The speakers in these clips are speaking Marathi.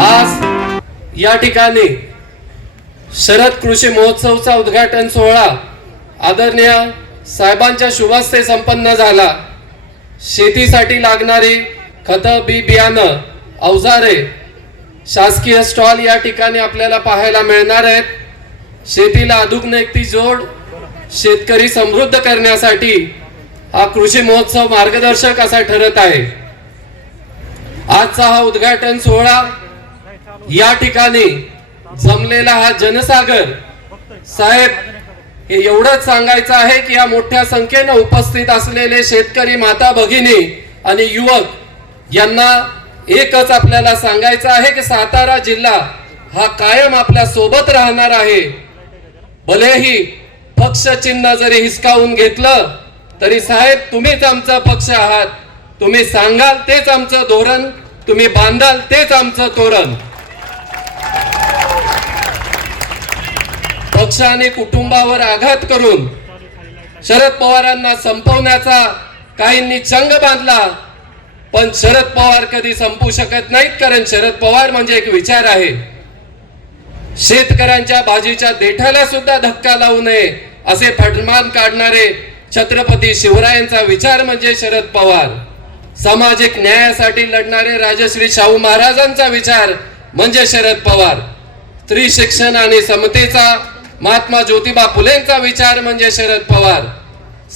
आज या ठिकाणी शरद कृषी महोत्सवचा उद्घाटन सोहळा आदरणीय साहेबांच्या शुभास्ते संपन्न झाला. शेतीसाठी लागणारी खतं बी बियाणं अवजारे शासकीय स्टॉल या ठिकाणी आपल्याला पाहायला मिळणार आहेत. शेतीला आधुनिकती जोड शेतकरी समृद्ध करण्यासाठी हा कृषी महोत्सव मार्गदर्शक असा ठरत आहे. आजचा हा उद्घाटन सोहळा या ठिकाणी जमलेला हा जनसागर. साहेब हे एवढंच सांगायचं आहे की या मोठ्या संख्येनं उपस्थित असलेले शेतकरी माता भगिनी आणि युवक यांना एकच आपल्याला सांगायचं आहे की सातारा जिल्हा हा कायम आपल्यासोबत राहणार आहे. भलेही पक्ष चिन्ह जरी हिसकावून घेतलं तरी साहेब तुम्हीच आमचा पक्ष आहात. तुम्ही सांगाल तेच आमचं धोरण तुम्ही बांधाल तेच आमचं तोरण. पक्षाने कुटुंबावर आघात करून शरद पवारांना संपवण्याचा काहींनी चंग बांधला पण शरद पवार कधी संपू शकत नाहीत कारण शरद पवार म्हणजे एक विचार आहे. शेतकऱ्यांच्या भाजीच्या देठाला सुद्धा धक्का लावू नये असे फटमान काढणारे छत्रपती शिवरायांचा विचार म्हणजे शरद पवार. सामाजिक न्यायासाठी लढणारे राजश्री शाहू महाराजांचा विचार म्हणजे शरद पवार. स्त्री शिक्षण आणि समतेचा महात्मा ज्योतिबा फुलेंचा विचार म्हणजे शरद पवार.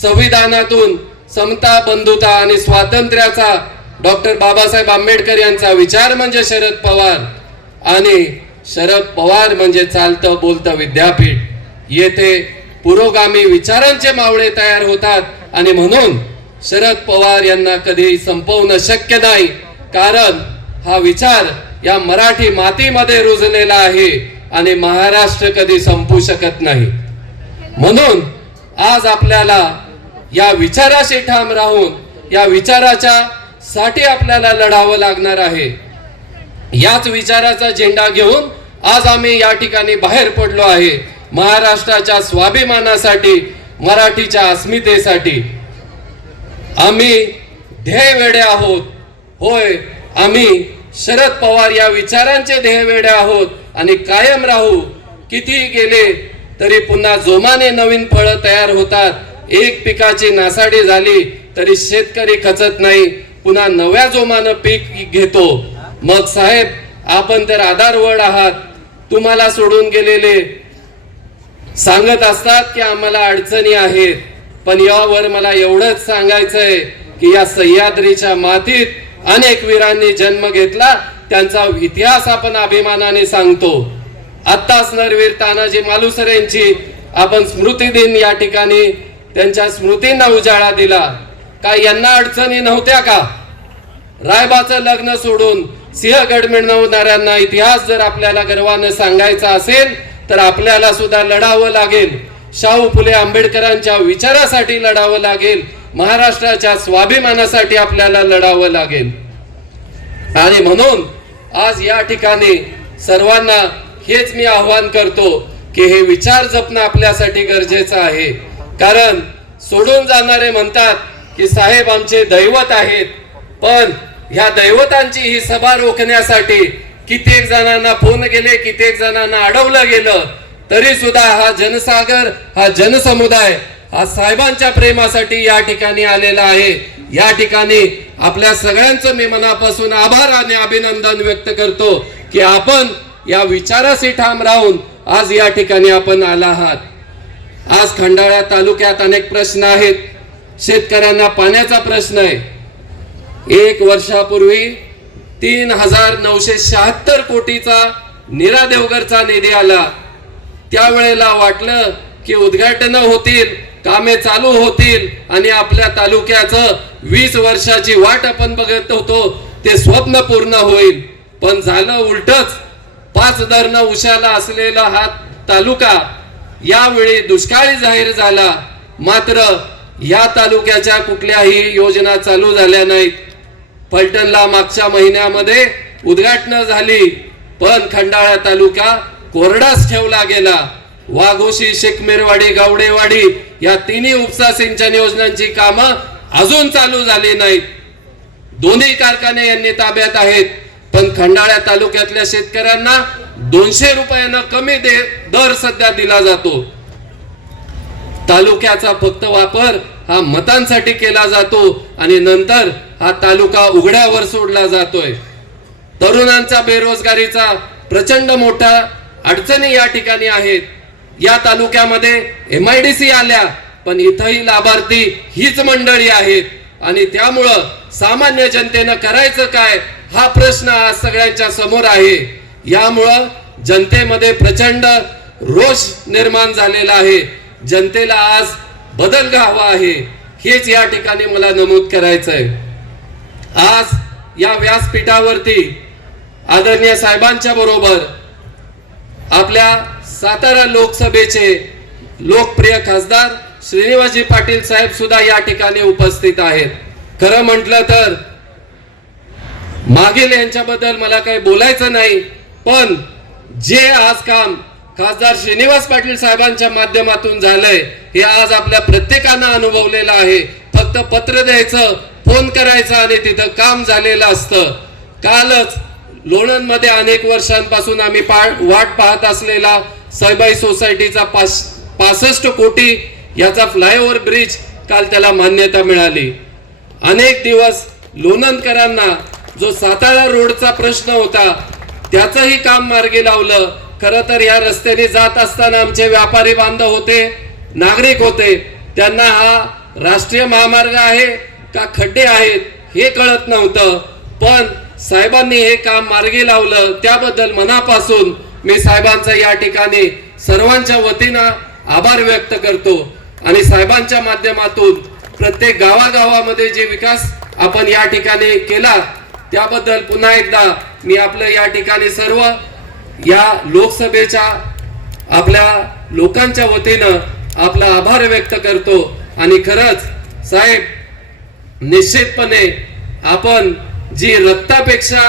संविधानातून समता बंधुता आणि स्वातंत्र्याचा डॉक्टर बाबासाहेब आंबेडकर यांचा विचार म्हणजे शरद पवार. आणि शरद पवार म्हणजे चालतं बोलतं विद्यापीठ. येथे पुरोगामी विचारांचे मावळे तयार होतात आणि म्हणून शरद पवार यांना कधी संपवणं शक्य नाही. कारण हा विचार या मराठी मातीमध्ये रुजलेला आहे आणि महाराष्ट्र कधी संपू शकत नाही. म्हणून आज आपल्याला या विचाराशी ठाम राहून या विचाराच्या साठी आपल्याला लढावं लागणार आहे. याच विचाराचा झेंडा घेऊन आज आम्ही या ठिकाणी बाहेर पडलो आहे. महाराष्ट्राच्या स्वाभिमानासाठी मराठीच्या अस्मितेसाठी. आम्ही ध्येय वेडे आहोत. होय आम्ही शरद पवार या विचारांचे ध्येय वेडे आहोत आणि कायम राहू. कितीही गेले तरी पुन्हा जोमाने नवीन फळं तयार होतात. एक पिकाची नासाडी झाली तरी शेतकरी खचत नाही. पुन्हा नव्या जोमानं पीक घेतो. मग साहेब आपण तर आधारवड आहात. तुम्हाला सोडून गेलेले सांगत असतात की आम्हाला अडचणी आहेत. पण यावर मला एवढंच सांगायचंय की या सह्याद्रीच्या मातीत अनेक वीरांनी जन्म घेतला त्यांचा इतिहास आपण अभिमानाने सांगतो. आत्ताच नरवीर तानाजी मालुसरेंची आपण स्मृती दिन या ठिकाणी त्यांच्या स्मृतींना उजाळा दिला. काय यांना अडचणी नव्हत्या का? रायबाचं लग्न सोडून सिंहगड मिळवणाऱ्यांना इतिहास जर आपल्याला गर्वानं सांगायचा असेल तर आपल्याला सुद्धा लढावं लागेल. शाहू फुले आंबेडकरांच्या विचारासाठी लढावं लागेल. महाराष्ट्राच्या स्वाभिमानासाठी आपल्याला लढावं लागेल. आणि म्हणून आज या ठिकाणी सर्वांना हेच मी आव्हान करतो की हे विचार जपणं आपल्यासाठी गरजेचं आहे. कारण सोडून जाणारे म्हणतात की साहेब आमचे दैवत आहेत. पण ह्या दैवतांची ही सभा रोखण्यासाठी कित्येक जणांना फोन गेले कित्येक जणांना अडवलं गेलं. तरी सुद्धा हा जनसागर हा जनसमुदाय हा साहेबांच्या प्रेमासाठी या ठिकाणी आलेला आहे. या ठिकाणी आपल्या सगळ्यांचं मी मनापासून आभार आणि अभिनंदन व्यक्त करतो की आपण या विचाराशी ठाम राहून आज या ठिकाणी आपण आला आहात. आज खंडाळा तालुक्यात अनेक प्रश्न आहेत. शेतकऱ्यांना पाण्याचा प्रश्न आहे. एक वर्षापूर्वी तीन हजार नऊशे शहात्तर कोटीचा नीरा देवगरचा निधी आला. त्यावेळेला वाटलं की उद्घाटन होतील कामे चालू होतील आणि आपल्या तालुक्याचं वीस वर्षाची वाट आपण बघत होतो ते स्वप्न पूर्ण होईल. पण झालं उलटच. पाच धरण उशाला असलेला हा तालुका यावेळी दुष्काळी जाहीर झाला. मात्र या तालुक्याच्या कुठल्याही योजना चालू झाल्या नाहीत. फलटणला मागच्या महिन्यामध्ये उद्घाटन झाली. पण खंडाळा तालुका कोरडाच ठेवला गेला. वाघोशी शेकमेरवाडी गावडेवाडी या तिन्ही उपसा सिंचन योजनांची कामं अजून चालू झाली नाहीत. दोन्ही कारखाने यांनी ताब्यात आहेत पण खंडाळ्या तालुक्यातल्या शेतकऱ्यांना दोनशे रुपयानं कमी दे दर सध्या दिला जातो. तालुक्याचा फक्त वापर हा मतांसाठी केला जातो आणि नंतर हा तालुका उघड्यावर सोडला जातोय. तरुणांचा बेरोजगारीचा प्रचंड मोठा अडचणी या ठिकाणी आहेत. या तालुक्यामध्ये एम आय डी सी आल्या पण इथंही लाभार्थी हीच मंडळी आहेत. आणि त्यामुळं सामान्य जनतेनं करायचं काय हा प्रश्न आज सगळ्यांच्या समोर आहे. यामुळं जनतेमध्ये प्रचंड रोष निर्माण झालेला आहे. जनतेला आज बदल घ्यावा आहे. हेच या ठिकाणी मला नमूद करायचं आहे आज या व्यासपीठावरती आदरणीय साहेबांच्या बरोबर आपल्या सातारा लोकसभेचे लोकप्रिय खासदार श्रीनिवासजी पाटील साहेब सुद्धा या ठिकाणी उपस्थित आहेत. खरं म्हटलं तर मागील यांच्याबद्दल मला काही बोलायचं नाही पण जे आज काम खासदार श्रीनिवास पाटील साहेबांच्या माध्यमातून झालंय हे आज आपल्या प्रत्येकानं अनुभवलेलं आहे. फक्त पत्र द्यायचं फोन करायचं आणि तिथं काम झालेलं असतं. कालच लोणंदमध्ये अनेक वर्षांपासून आम्ही पा वाट पाहत असलेला सैबाई सोसायटीचा पास पासष्ट कोटी याचा फ्लायओव्हर ब्रिज काल त्याला मान्यता मिळाली. अनेक दिवस लोणंदकरांना जो सातारा रोडचा प्रश्न होता त्याचंही काम मार्गी लावलं. खरं तर या रस्त्याने जात असताना आमचे व्यापारी बांधव होते नागरिक होते त्यांना हा राष्ट्रीय महामार्ग आहे का खड्डे आहेत हे कळत नव्हतं. पण साहेबांनी हे काम मार्गी लावलं. त्याबद्दल मनापासून मी साहेबांचा या ठिकाणी सर्वांच्या वतीनं आभार व्यक्त करतो. आणि साहेबांच्या माध्यमातून प्रत्येक गावागावामध्ये जे विकास आपण या ठिकाणी केला त्याबद्दल पुन्हा एकदा मी आपलं या ठिकाणी सर्व या लोकसभेच्या आपल्या लोकांच्या वतीनं आपला आभार व्यक्त करतो. आणि खरंच साहेब निश्चितपणे आपण जी रक्तापेक्षा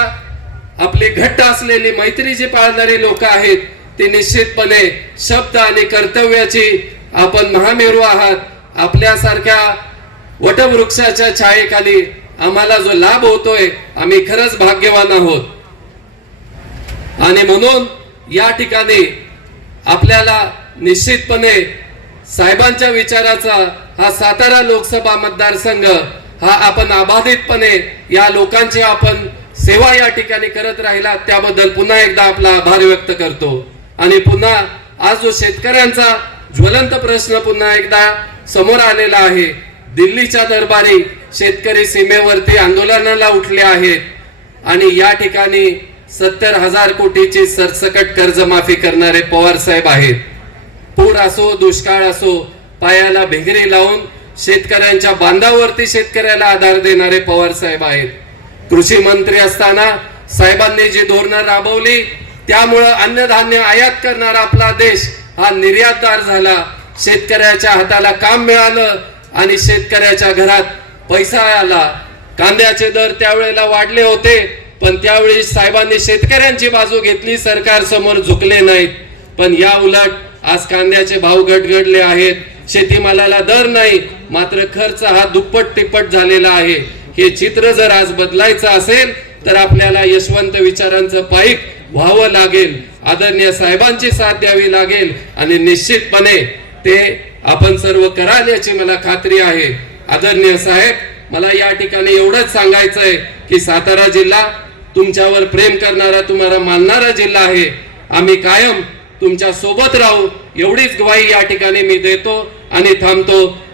आपली घट्ट असलेली मैत्री जी पाळणारी लोक आहेत ती निश्चितपणे शब्द आणि कर्तव्याची आपण महामेरू आहात. आपल्यासारख्या वटवृक्षाच्या छायेखाली आम्हाला जो लाभ होतोय आम्ही खरंच भाग्यवान आहोत. आणि म्हणून या ठिकाणी आपल्याला निश्चितपणे साहेबांच्या विचाराचा हा सातारा लोकसभा मतदारसंघ हा आपण अबाधितपणे या लोकांची आपण सेवा या ठिकाणी करत राहिला त्याबद्दल पुन्हा एकदा आपला आभार व्यक्त करतो. आणि पुन्हा आज जो शेतकऱ्यांचा ज्वलंत प्रश्न पुन्हा एकदा समोर आलेला आहे दिल्लीच्या दरबारी शेतकरी सीमेवरती आंदोलनाला उठले आहेत आणि या ठिकाणी सत्तर हजार कोटीची सरसकट कर्जमाफी करणारे पवार साहेब आहेत. पूर असो दुष्काळ असो पायाला भिंगरी लावून शेतकऱ्यांच्या बांधावरती शेतकऱ्याला आधार देणारे पवार साहेब आहेत. कृषी मंत्री असताना साहेबांनी जी धोरणं राबवली त्यामुळं अन्नधान्य आयात करणारा आपला देश हा निर्यातदार झाला. शेतकऱ्याच्या हाताला काम मिळालं आणि शेतकऱ्याच्या घरात पैसा आला. कांद्याचे दर त्यावेळेला वाढले होते पण त्यावेळी साहेबांनी शेतकऱ्यांची बाजू घेतली सरकार समोर झुकले नाहीत. पण या उलट आज कांद्याचे भाव गडगडले आहेत. शेतीमालाला दर नाही मात्र खर्च हा दुप्पट तिप्पट झालेला आहे. हे चित्र जर आज बदलायचं असेल तर आपल्याला यशवंत विचारांचं पाईक व्हावं लागेल. आदरणीय साहेबांची साथ द्यावी लागेल आणि निश्चितपणे ते आपण सर्व कराल याची मला खात्री आहे. आदरणीय साहेब मला या ठिकाणी एवढंच सांगायचंय की सातारा जिल्हा तुमच्यावर प्रेम करणारा तुम्हाला मानणारा जिल्हा आहे. आम्ही कायम तुमच्यासोबत राहू. एवढीच ग्वाही या ठिकाणी मी देतो आणि थांबतो.